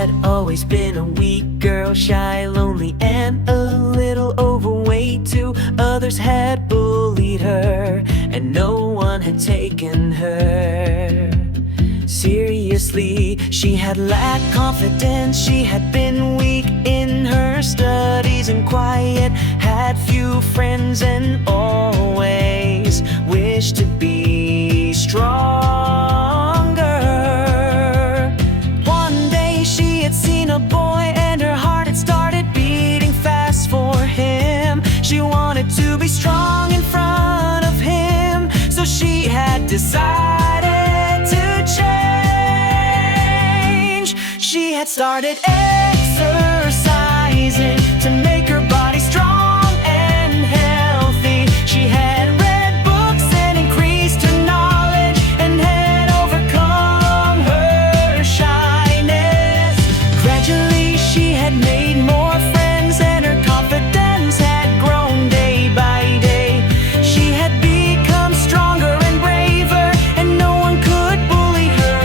had always been a weak girl, shy, lonely, and a little overweight too. Others had bullied her, and no one had taken her seriously. She had lacked confidence, she had been weak in her studies and quiet, had few friends, and always wished to be stronger. One day she had seen a boy and her heart had started beating fast for him. She wanted to be strong in front of him, so she had decided to change. She had started exercising to make her body strong and healthy. She had read books and increased her knowledge and had overcome her shyness. Gradually she had made more friends and her confidence had grown day by day. She had become stronger and braver, and no one could bully her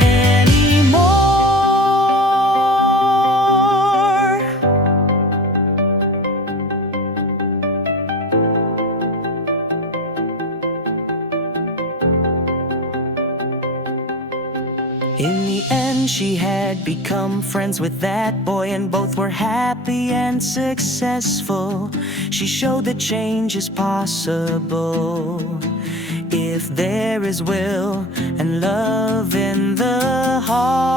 anymore. In the end, she had become friends with that boy, and both were happy and successful. She showed that change is possible if there is will and love in the heart.